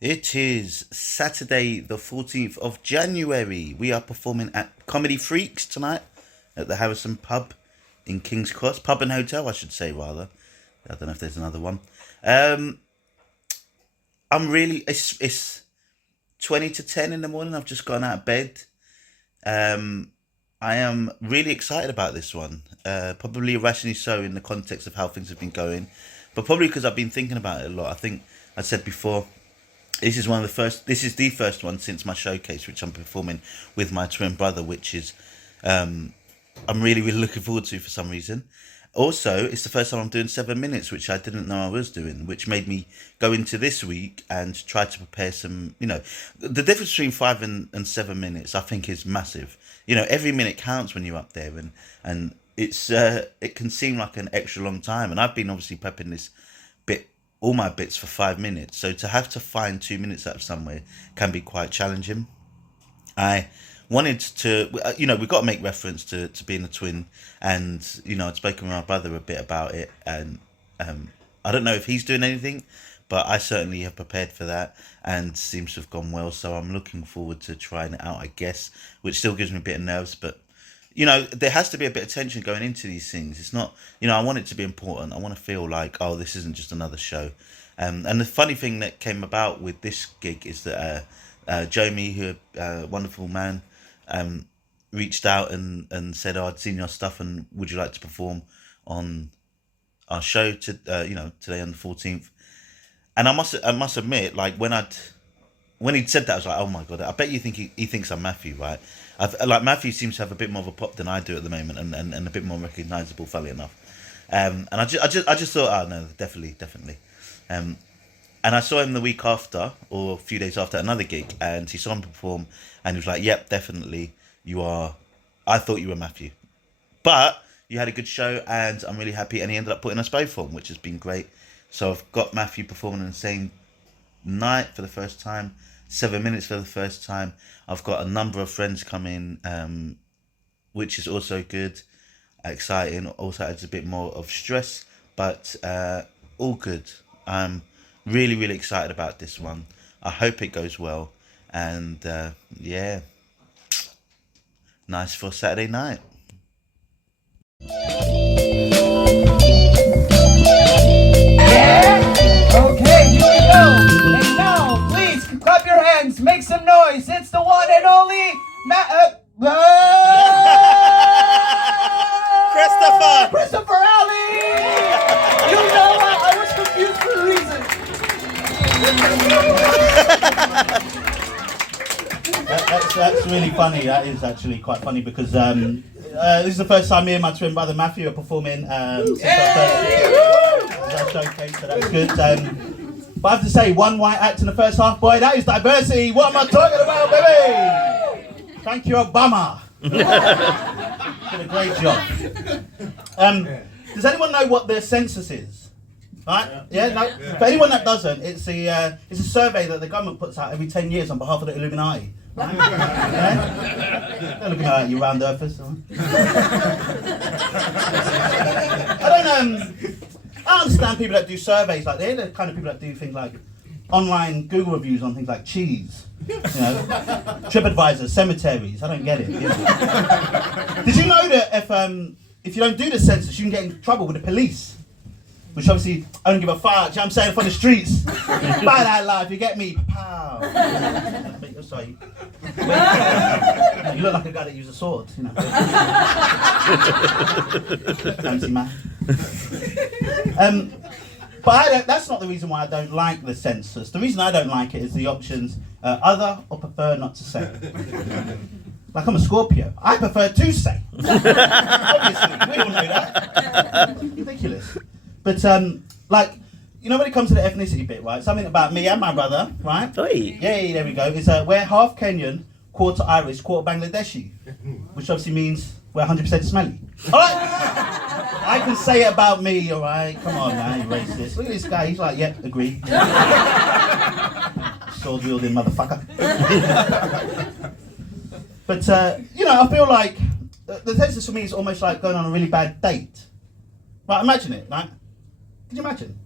It is Saturday, the 14th of January. We are performing at Comedy Freaks tonight at the Harrison Pub in King's Cross. Pub and Hotel, I should say, rather. I don't know if there's another one. It's 20 to 10 in the morning. I've just gone out of bed. I am really excited about this one. Probably irrationally so in the context of how things have been going. But probably because I've been thinking about it a lot. I think I said before, this is the first one since my showcase, which I'm performing with my twin brother, which is I'm really, really looking forward to for some reason. Also, it's the first time I'm doing 7 minutes, which I didn't know I was doing, which made me go into this week and try to prepare some, the difference between 5 and 7 minutes, I think, is massive. Every minute counts when you're up there, and it's it can seem like an extra long time. And I've been obviously prepping all my bits for 5 minutes. So to have to find 2 minutes out of somewhere can be quite challenging. I wanted to, we've got to make reference to being a twin. And, I'd spoken with my brother a bit about it. And I don't know if he's doing anything, but I certainly have prepared for that and seems to have gone well. So I'm looking forward to trying it out, I guess, which still gives me a bit of nerves, but there has to be a bit of tension going into these things. It's not, I want it to be important. I want to feel like, oh, this isn't just another show. And the funny thing that came about with this gig is that Jomi, who a wonderful man, reached out and said, oh, I'd seen your stuff and would you like to perform on our show today on the 14th. And I must admit, like when he'd said that, I was like, oh my God, I bet you think he thinks I'm Matthew, right? Matthew seems to have a bit more of a pop than I do at the moment, and a bit more recognisable, funnily enough. And I just thought, oh no, definitely. And I saw him the week after, or a few days after, another gig, and he saw him perform, and he was like, yep, definitely, you are. I thought you were Matthew, but you had a good show, and I'm really happy. And he ended up putting us both on, which has been great. So I've got Matthew performing on the same night for the first time, 7 minutes for the first time. I've got a number of friends coming, which is also good, exciting. Also adds a bit more of stress, but all good. I'm really, really excited about this one. I hope it goes well, and yeah, nice for Saturday night. Okay, here we go. And now, please clap your hands, make some noise. It's the one and only Christopher Alley. You know what? I was confused for a reason. That's really funny. That is actually quite funny because this is the first time me and my twin brother Matthew are performing since our showcase, so that's good. But I have to say, one white act in the first half, boy, that is diversity. What am I talking about, baby? Thank you, Obama. Did a great job. Does anyone know what the census is? Right? Yeah. No. For anyone that doesn't, it's a survey that the government puts out every 10 years on behalf of the Illuminati. Right? Yeah? They're looking at you, round earthers. I understand people that do surveys like they're the kind of people that do things like online Google reviews on things like cheese, TripAdvisor, cemeteries. I don't get it. Did you know that if you don't do the census, you can get in trouble with the police? Which obviously I don't give a fuck. You know what I'm saying? For the streets, buy that life. You get me? Pow. Sorry. You look like a guy that uses a sword. Fancy man. But that's not the reason why I don't like the census. The reason I don't like it is the options other or prefer not to say. Like I'm a Scorpio. I prefer to say. Obviously, we all know that. Ridiculous. But when it comes to the ethnicity bit, right? Something about me and my brother, right? Oi. Yeah, there we go. Is we're half Kenyan, quarter Irish, quarter Bangladeshi, which obviously means we're 100% smelly. All right. I can say it about me, all right? Come on, man, you racist. Look at this guy. He's like, yep, agree. Sword wielding motherfucker. But I feel like the census for me is almost like going on a really bad date. Right, imagine it, right? Could you imagine?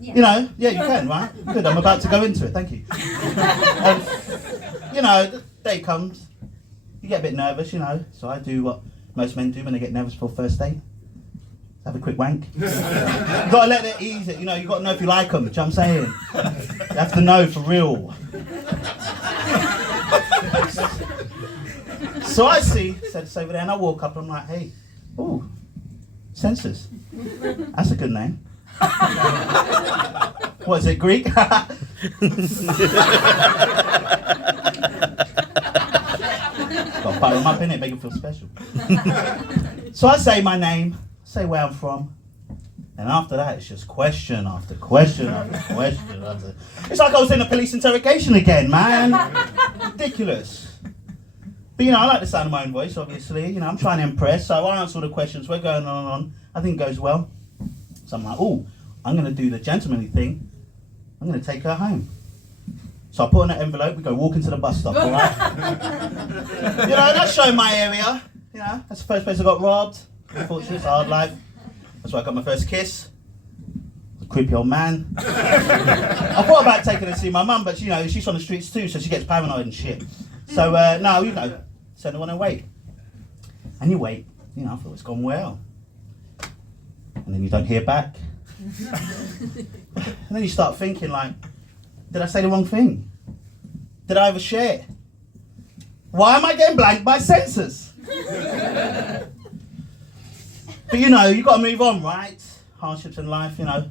You know, yeah, you can, right? Good, I'm about to go into it, thank you. You know, the day comes, you get a bit nervous, you know, so I do what most men do when they get nervous for a first date. Have a quick wank. You gotta let it ease it, you know, you gotta know if you like them, do you know what I'm saying? You have to know for real. So I see, said it's over there, and I walk up and I'm like, hey, ooh, Senses. That's a good name. What is it, Greek? Got to butter them up, innit, make them feel special. So I say my name, say where I'm from, and after that it's just question after question after question after. It's like I was in a police interrogation again, man. Ridiculous. But you know, I like the sound of my own voice, obviously. You know, I'm trying to impress, so I answer all the questions. We're going on and on. I think it goes well. So I'm like, oh, I'm going to do the gentlemanly thing. I'm going to take her home. So I put in an envelope, we go walk into the bus stop, all right? You know, that's showing my area. You know, that's the first place I got robbed. Unfortunately, it's a hard life. That's where I got my first kiss. A creepy old man. I thought about taking her to see my mum, but you know, she's on the streets too, so she gets paranoid and shit. So, no, you know, send her on her way. And you wait, you know, I thought it's gone well. And then you don't hear back. And then you start thinking like, did I say the wrong thing? Did I overshare? Why am I getting blanked by censors? But you know, you got to move on, right? Hardships in life, you know.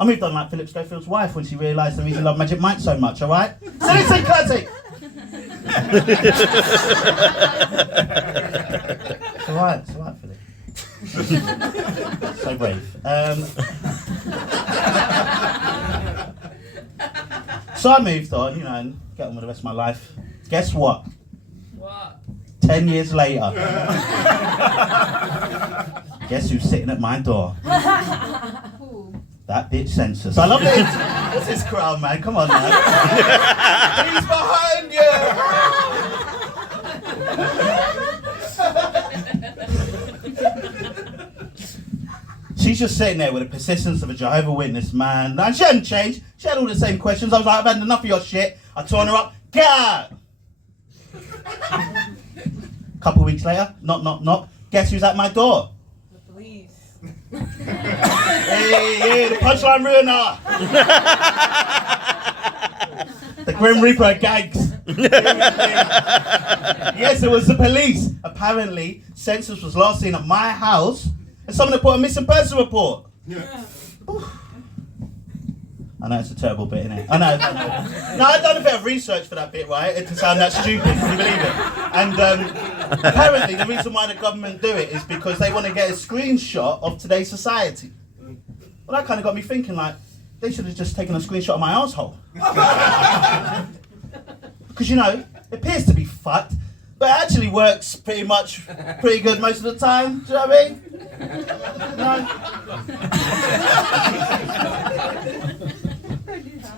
I moved on like Philip Schofield's wife when she realised the reason he loved Magic Mike so much, all right? So listen, Clancy! It's alright, Philip. So brave. So I moved on, you know, and get on with the rest of my life. Guess what? What? 10 years later. Guess who's sitting at my door? That bitch Census. I love it. What's this crowd, man? Come on, man. He's behind you. She's just sitting there with the persistence of a Jehovah's Witness, man. And she hadn't changed. She had all the same questions. I was like, I've had enough of your shit. I torn her up. Get out. Couple of weeks later, knock, knock, knock. Guess who's at my door? The police. Hey, the punchline ruiner. The Grim Reaper gags. Yes, it was the police. Apparently, Census was last seen at my house and someone had put a missing person report. Yeah. I know it's a terrible bit, innit? I know. No, I've done a bit of research for that bit, right? It to sound that stupid, can you believe it? And apparently the reason why the government do it is because they want to get a screenshot of today's society. Well, that kind of got me thinking, like, they should have just taken a screenshot of my arsehole. Because, you know, it appears to be fucked, but it actually works pretty good most of the time. Do you know what I mean? No.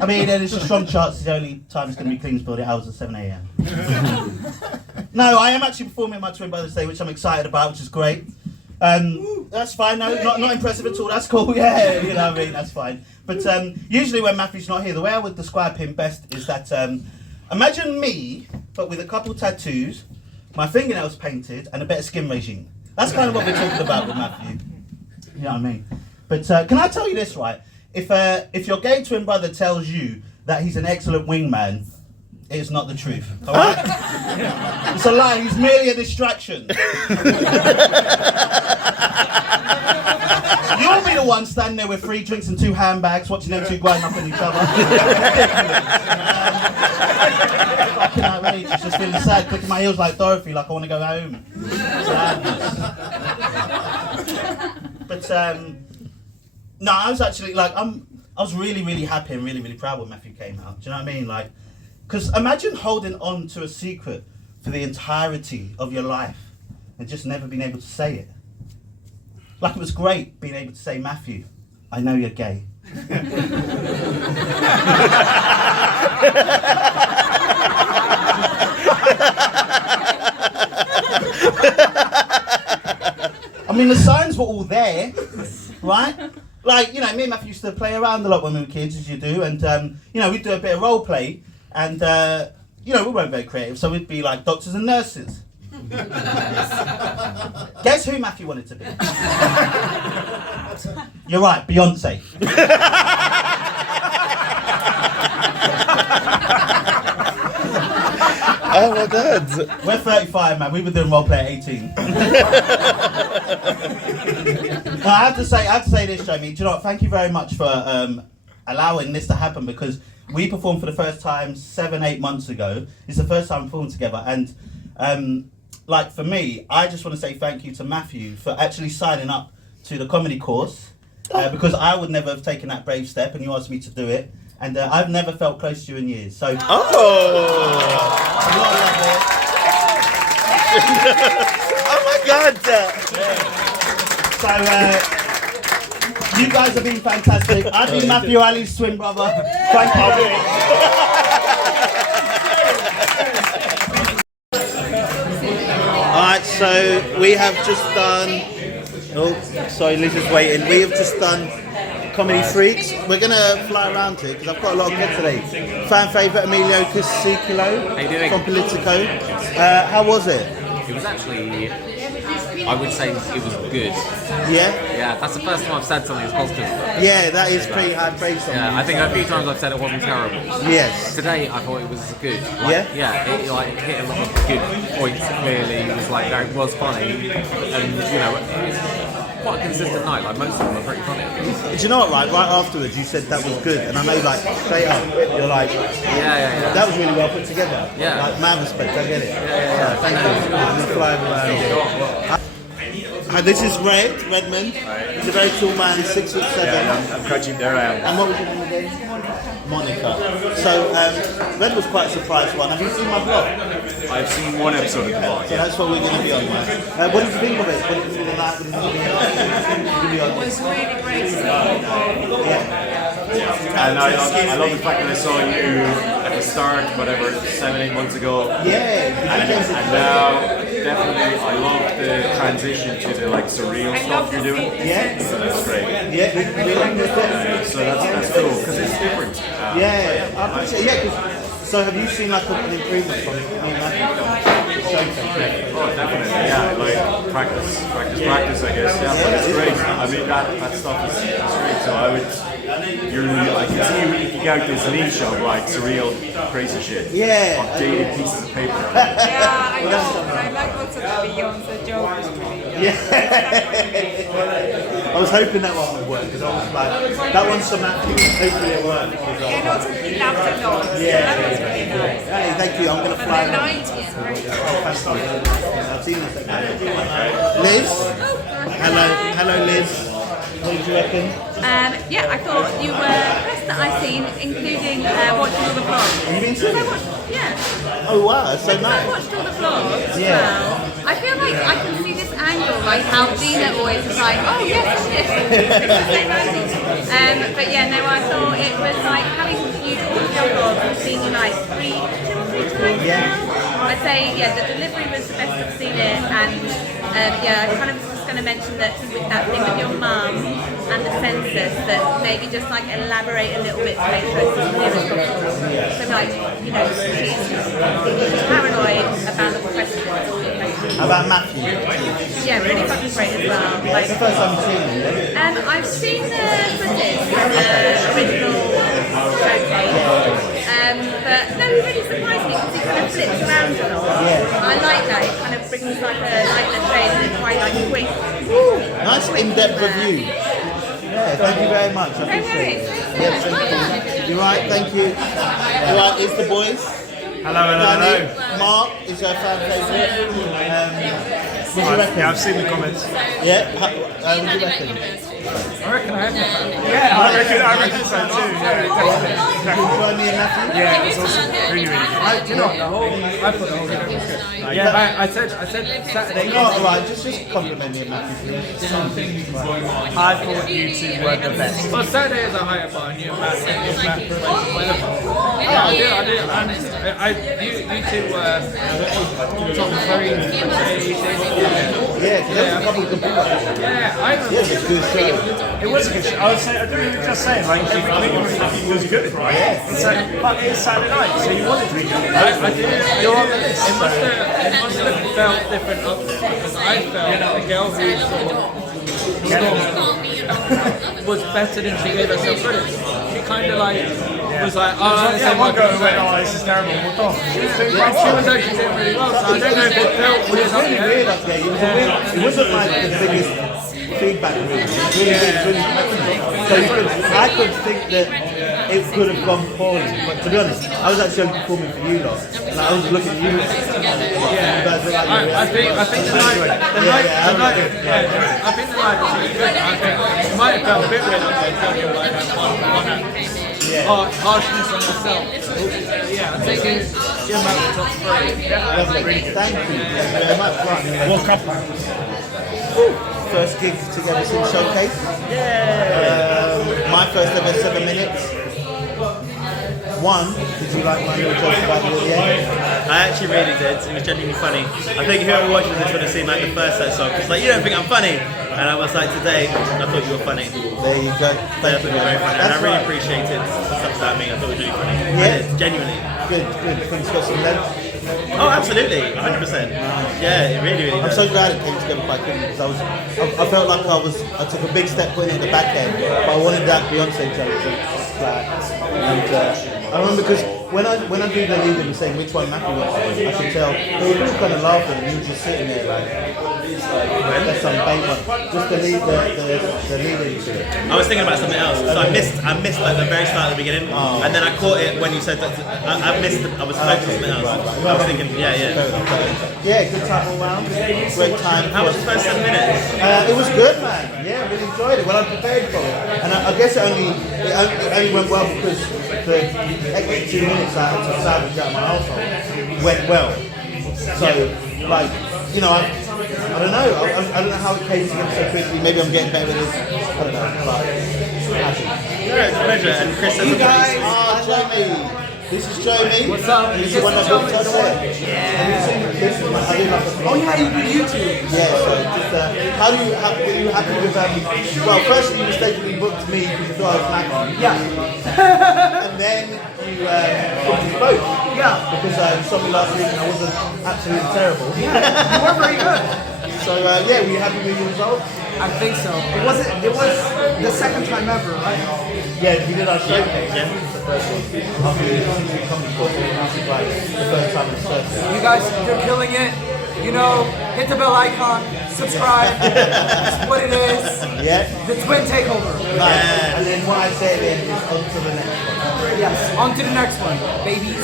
I mean, there's a strong chance the only time it's going to be clean is build hours at 7 a.m. No, I am actually performing my twin brother's day, which I'm excited about, which is great. That's fine, no, not impressive at all, that's cool, yeah, you know what I mean, that's fine. But usually when Matthew's not here, the way I would describe him best is that, imagine me, but with a couple tattoos, my fingernails painted, and a better skin regime. That's kind of what we're talking about with Matthew. You know what I mean? But can I tell you this, right? If your gay twin brother tells you that he's an excellent wingman, it's not the truth, all right? It's a lie, he's merely a distraction. You'll be the one standing there with 3 drinks and 2 handbags, watching them two grind up on each other. Fucking outrageous, just feeling sad, clicking my heels like Dorothy, like I want to go home. Sadness. But, no, I was actually, like, I was really, really happy and really, really proud when Matthew came out. Do you know what I mean? Like, because imagine holding on to a secret for the entirety of your life and just never being able to say it. Like, it was great being able to say, Matthew, I know you're gay. I mean, the signs were all there, right? like, you know, me and Matthew used to play around a lot when we were kids, as you do, and you know, we'd do a bit of role play, and you know, we weren't very creative, so we'd be like doctors and nurses. Guess who Matthew wanted to be? You're right, Beyonce. Oh my God. We're 35, man. We were doing role play at 18. No, I have to say this, Jamie. Do you know what? Thank you very much for allowing this to happen, because we performed for the first time 7-8 months ago. It's the first time we performed together, and like for me, I just want to say thank you to Matthew for actually signing up to the comedy course, because I would never have taken that brave step, and you asked me to do it. And I've never felt close to you in years. So, Oh my God. So, you guys have been fantastic. I've been Matthew Ali's twin brother. Thank you. Alright, so we have just done. Oh, sorry, Liz is waiting. We have just done Comedy Freaks. We're going to fly around here because I've got a lot of good today. Fan favourite Emilio Cusicolo How you doing? from Politico. How was it? It was actually, I would say it was good. Yeah? Yeah, that's the first time I've said something that's positive. Yeah, that is pretty high praise. Yeah, I think a few times I've said it wasn't terrible. Yes. Today I thought it was good. Like, Yeah? Yeah, it hit a lot of good points clearly. It was like, it was funny. And, you know, it was quite a consistent night. Like, most of them were pretty funny. Do you know what, right afterwards you said that was good, and I know, like, straight up, you're like, Yeah. that was really well put together. Yeah. Like, man respect, I get it. Yeah. Thank you. I'm gonna fly around. Hi, this is Redmond. He's a very tall man, 6'7". I'm coaching there. I am. And what was your name again? Monica. So, Red was quite a surprise one. Have you seen my vlog? I've seen one episode of the vlog. So that's what we're going to be on, right? What did you think of it? What did you think of that? It was really great to see people. And I love the fact that I saw you at the start, whatever, 7-8 months ago. Yeah. And now, definitely, I love the transition to the like surreal stuff you're doing. Yeah. So that's great. Yeah. So that's cool because it's different. Yeah. I appreciate it. Yeah, 'cause so have you seen like an improvement from me and Matthew? Oh, definitely. Yeah, like practice, I guess. Yeah, but it's great. I mean, that stuff is great. So I can see you eking out this niche of like surreal, crazy shit. Yeah. Of dated pieces of paper. Yeah, I know. I like lots of the Beyonce jokes. Yeah. I was hoping that one would work because I was like, that one's so Matthew. Hopefully it worked. And also he laughed a lot. Yeah. That was really nice. Hey, thank you. I'm going to And fly. the night was great. I've seen this. Liz? Hello, Liz. What did you reckon? Yeah, I thought you were the best that I've seen, including watching all the vlogs. Have you been Because I seeing it? watched, yeah, Oh wow, that's so I nice. watched all the vlogs as Yeah. well. I feel like I can see this angle, like how Dina always is like, oh yes, yes, but yeah, no, I thought it was like having used all of your vlogs and seen you like 2 or 3 times now. I'd say, yeah, the delivery was the best I've seen it, and yeah, I kind of was just going to mention that with that thing with your mum and the census, that maybe just like elaborate a little bit to make sure it's as clear as possible. So like, you know, she's paranoid about the questions. How about Matthew? Yeah, really fucking great as well. It's Like, the first time I've seen him. I've seen the footage, original showcase, but no, he really surprised me because he kind of flips around a lot. Yeah. I like that. It kind of brings like a shade and it's quite like quick. Nice in-depth review. Yeah, thank you very much. I appreciate it. Yes, thank you. You're right, thank you. You're right, it's the boys. Hello. Mark is our fan favourite. What do you reckon? Yeah, I've seen the comments. Yeah? What do you reckon? I reckon I am. I reckon so too. Yeah, definitely. Can you join me and Matthew? Yeah, it's awesome. Really good. You know, I thought the whole thing was good. Yeah, I said Saturday. No, alright, just compliment me and Matthew, please. I thought you two were the best. Well, Saturday is a higher bar, and you and Matt, I you two were top three. Yeah, a couple of good people. Yeah, I remember. Yeah, it's a good show. It was a good show. I was just saying, like, everything was good, right? Yeah. It's like, but it's Saturday night, so you wanted to be good. I did. You're on the list. It must have felt different up there because I felt the girl who sort of was better than she gave herself credit. She kind of like was like, oh, Yeah, one girl went, oh, this is terrible, what the She was actually doing really well, so I don't know if it felt weird up Really there. weird up there. It wasn't like the biggest feedback room. It was really weird, really so I could think that it could have gone poorly, but to be honest, I was actually only performing for you lot. Like, I was looking at you. You guys were like, I think the night was really good. I think it might have felt a bit weird up there, talking like harshness on yourself. Yeah, I think you're about the top three. Thank you very much. Right. World Cup. First gig together since Showcase. My first ever 7 minutes. One, did you like my little joke about you at the end? I actually really did. It was genuinely funny. I think whoever watches this would have seen like the first set song. It's like, you don't think I'm funny? And I was like, today, I thought you were funny. There you go. I Thank thought you you were very funny. And I That's really right. appreciated stuff about me. I thought it was really funny. Yeah. I did, genuinely. Good. Think it's got some legs. Oh, absolutely. 100%. Yeah, it really I'm does. so glad it came together quite quickly because I felt like I took a big step putting it at the back end, but I wanted that Beyonce joke to flat. And I remember because when I do the lead and you're saying which one Matthew wants to do, I could tell they were all kind of laughing and you were just sitting there like that's some bait one. Just the lead into it. I was thinking about something else. So I missed like the very start at the beginning. And then I caught it when you said that. I missed it. I was focused on something else. I was thinking, yeah. Yeah, good time all round. Great time. How was the first 7 minutes? It was good, man. Yeah, really enjoyed it. Well, I prepared for it, and I guess it only went well because the extra 2 minutes I had to salvage out of my household went well. So, like, you know, I don't know. I don't know how it came together so quickly. Maybe I'm getting better with this. I don't know. But happy. Yeah, it's a pleasure. And Chris says You guys, Jamie. This is Jamie. What's up? This is one of the first set. Oh yeah, you do YouTube. Yeah, so just were you happy with well, first you mistakenly booked me because you thought I was knackered. Yeah. And then you booked us both. Yeah. Because you saw me last week and I wasn't absolutely terrible. You were very good. So yeah, were you happy with your results? I think so. It was the second time ever, right? Yeah, we did our showcase. Yeah. The first one. After the comedy course, this is like the first time in the circuit. You guys, you're killing it. You know, hit the bell icon, subscribe. That's what it is. Yeah. The twin takeover. Nice. And then what I say then is on to the next one. Yes, on to the next one, babies.